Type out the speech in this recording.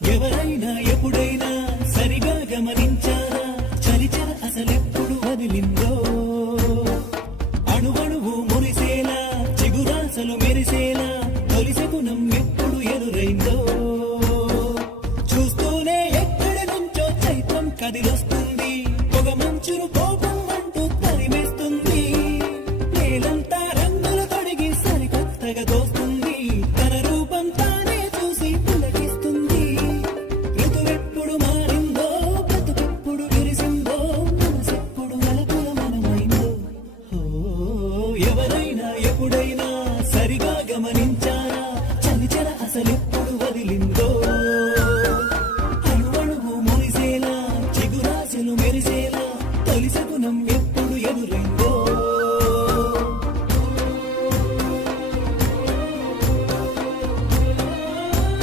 ఎవరైనా ఎప్పుడైనా సరిగా గమనించారా చలిచల అసలెప్పుడు వదిలిందో అణువణువు మురిసేలా చిగురాసలు మెరిసేలా తొలిసగుణం ఎప్పుడు ఎదురైందో చూస్తూనే ఎక్కడి నుంచో చైత్రం కదిలొస్తుంది పొగ మంచును కోపం అంటూ తరిమేస్తుంది నేలంతా రంగులు తొడిగి సరికొత్తగా దోస్తుంది తన రూపం తానే చూసి పులకిస్తుంది ఋతువెప్పుడు మారిందో బ్రతుకెప్పుడు విరిసిందో మనసెప్పుడు వలపుల మనమైందో ఎవరైనా ఎప్పుడైనా సరిగా గమనించారా చలిచల అసలెప్పుడు వదిలిందో